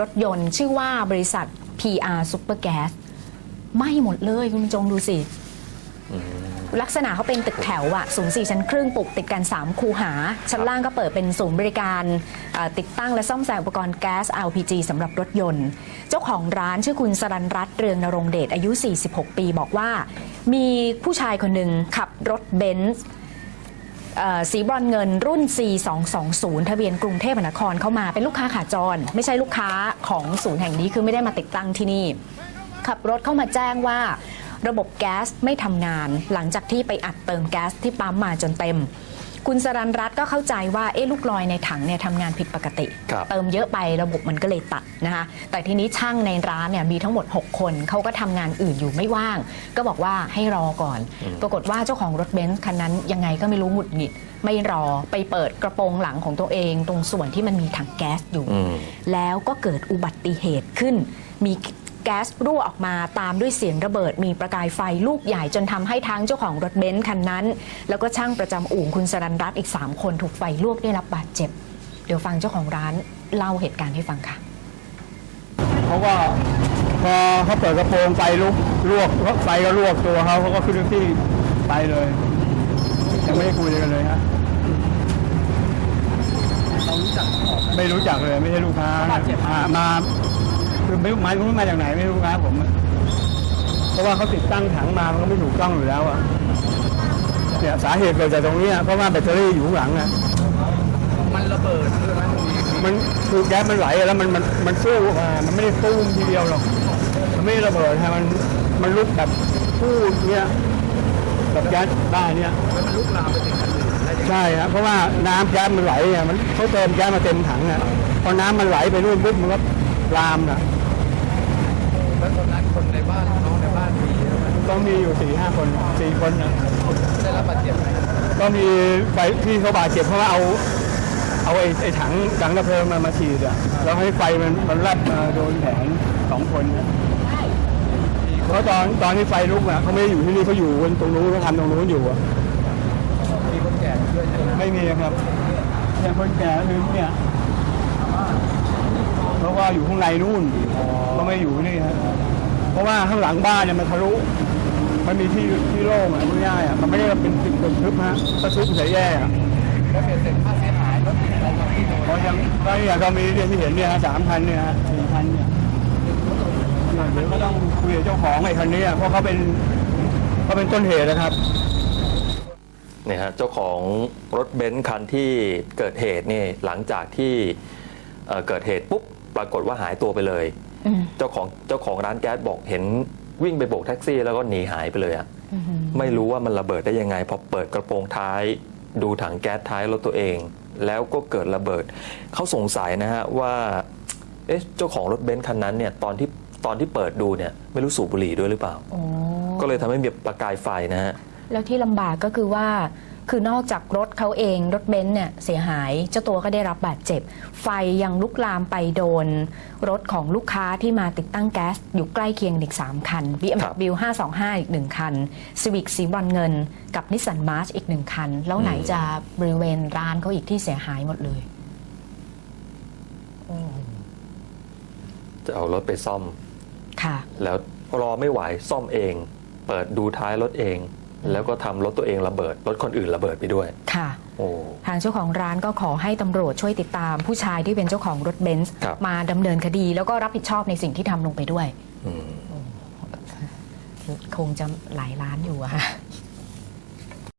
รถยนต์ชื่อว่าบริษัท PR Super Gas ไหม่หมดเลยคุณผู้ชมดูสิ ลักษณะเขาเป็นตึกแถวอะสูง4ชั้นครึ่งปลูกติดกัน 3 คูหา ชั้นล่างก็เปิดเป็นศูนย์บริการเอ่อติดตั้งและซ่อมแซมอุปกรณ์แก๊ส LPG สำหรับรถยนต์ เจ้าของร้านชื่อคุณสรันรัตน์เรืองนรงเดชอายุ 46 ปีบอกว่า มีผู้ชายคนหนึ่งขับรถเบนซ์เอ่อ สีบรอนเงินรุ่น C220 ทะเบียนกรุงเทพมหานครเข้ามาเป็นลูกค้าขาจร ไม่ใช่ลูกค้าของศูนย์แห่งนี้คือไม่ได้มาติดตั้งที่นี่ ขับรถเข้ามาแจ้งว่า ระบบแก๊สไม่ทำงาน หลังจากที่ไปอัดเติมแก๊สที่ปั๊มมาจนเต็ม คุณสรันรัตน์ก็เข้าใจว่าเอ๊ะลูกลอยในถังเนี่ยทำงานผิดปกติ ครับ เติมเยอะไประบบมันก็เลยตัดนะคะ แต่ทีนี้ช่างในร้านเนี่ยมีทั้งหมด 6 คนเขาก็ทำงานอื่นอยู่ไม่ว่าง ก็บอกว่าให้รอก่อน ปรากฏว่าเจ้าของรถเบนซ์คันนั้นยังไงก็ไม่รู้หงุดหงิด ไม่รอไปเปิดกระโปรงหลังของตัวเอง ตรงส่วนที่มันมีถังแก๊สอยู่ อืม แล้วก็เกิดอุบัติเหตุขึ้น มี แก๊สรั่วออกมาตามด้วยเสียงระเบิดมีประกายไฟลูกใหญ่จนทำให้ทั้งเจ้าของรถเบนซ์คันนั้น แล้วก็ช่างประจำอู่คุณสรันรัตน์อีก 3 คนถูกไฟลวกได้รับบาดเจ็บ เดี๋ยวฟังเจ้าของร้านเล่าเหตุการณ์ให้ฟังค่ะเขาก็พอเขาเปิดกระโปรงไฟลุกลวกไฟก็ลวกตัวเขาเขาก็ขึ้นแท็กซี่ไปเลยยังไม่ได้คุยกันเลยฮะไม่รู้จักเลยไม่ใช่ลูกค้าอ่ามา คือไม่รู้หมายรู้มาจากไหนไม่รู้ครับผม เพราะว่าเขาติดตั้งถังมามันก็ไม่ถูกต้องอยู่แล้วอะเนี่ยสาเหตุเกิดจากตรงเนี้ยเพราะว่าแบตเตอรี่อยู่ข้างหลังอะมันระเบิดใช่ไหมมันคือแก๊สมันไหลแล้วมันมันมันสู้ออกมามันไม่ได้ตู้มทีเดียวหรอกมันไม่ได้ระเบิดฮะมันมันลุกแบบพูดเนี้ยแบบแก๊สได้เนี่ยแล้วมันลุกลามไปถึงคันอื่นได้ยังไงใช่ครับเพราะว่าน้ำแก๊สมันไหลอะมันเขาเติมแก๊สมาเต็มถังอะพอน้ำมันไหลไปนู่นปุ๊บมันก็ ลามอะแล้วตอนนั้นคนในบ้านน้องในบ้านมีใช่ไหมต้องมีอยู่สี่ห้าคนสี่คนนะได้รับบาดเจ็บไหมก็มีไฟที่เขาบาดเจ็บเพราะว่าเอาเอาไอ้ไอ้ถังถังดับเพลิงมามาฉีดอะแล้วให้ไฟมันมันแลบมาโดนแขนสองคนนะเพราะตอนตอนที่ไฟลุกอะเขาไม่ได้อยู่ที่นี่เขาอยู่ตรงนู้นเขาทำตรงนู้นอยู่อะมีคนแก่ด้วยใช่ไหมไม่มีครับอย่างคนแก่คือเนี่ย เพราะว่าอยู่ข้างในนู่นก็ไม่อยู่นี่ครับเพราะว่าข้างหลังบ้านเนี่ยมันทะลุมันมีที่ที่โล่งอะพูดง่ายๆอะมันไม่ได้เป็นตึกตึกทึบฮะถ้าทึบเสียแย่อะแล้วเสร็จค่าเสียหายรถติดอะไรที่โดนเพราะยังก็เนี่ยก็มีเนี่ยที่เห็นเนี่ยฮะสามพันเนี่ยฮะสี่พันเนี่ยเนี่ยเดี๋ยวก็ต้องคุยกับเจ้าของไอ้คันนี้อะเพราะเขาเป็นเขาเป็นต้นเหตุนะครับเนี่ยฮะเจ้าของรถเบนซ์คันที่เกิดเหตุนี่หลังจากที่ เอ่อเกิดเหตุปุ๊บปรากฏว่าหายตัวไปเลย อืมเจ้าของเจ้าของร้านแก๊สบอกเห็นวิ่งไปโบกแท็กซี่ แล้วก็หนีหายไปเลยอะไม่รู้ว่ามันระเบิดได้ยังไงพอเปิดกระโปรงท้าย ดูถังแก๊สท้ายรถตัวเอง แล้วก็เกิดระเบิด เขาสงสัยนะฮะว่าเอ๊ะเจ้าของรถเบนซ์คันนั้นเนี่ยตอนที่ตอนที่เปิดดูเนี่ยไม่รู้สูบบุหรี่ด้วยหรือเปล่า โอ้ก็เลยทำให้มีประกายไฟนะฮะ แล้วที่ลำบากก็คือว่า คือนอกจากรถเขาเองรถเบนซ์เนี่ยเสียหาย เจ้าตัวก็ได้รับบาดเจ็บ ไฟยังลุกลามไปโดน รถของลูกค้าที่มาติดตั้งแก๊ส อยู่ใกล้เคียงอีก 3 คัน BMW 525 อีก 1 คัน Civic สีบรอนเงิน กับนิสสันมาร์ชอีก 1 คัน แล้วไหนจะบริเวณร้านเขาอีกที่เสียหายหมดเลยจะเอารถไปซ่อม ค่ะ แล้วรอไม่ไหวซ่อมเอง เปิดดูท้ายรถเอง แล้วก็ทำรถตัวเองระเบิดรถคนอื่นระเบิดไปด้วยค่ะ โอ้ ทางเจ้าของร้านก็ขอให้ตำรวจช่วยติดตาม ผู้ชายที่เป็นเจ้าของรถเบนซ์ครับ มาดำเนินคดีแล้วก็รับผิดชอบในสิ่งที่ทำลงไปด้วย อืม คงจะหลายล้านอยู่อะค่ะ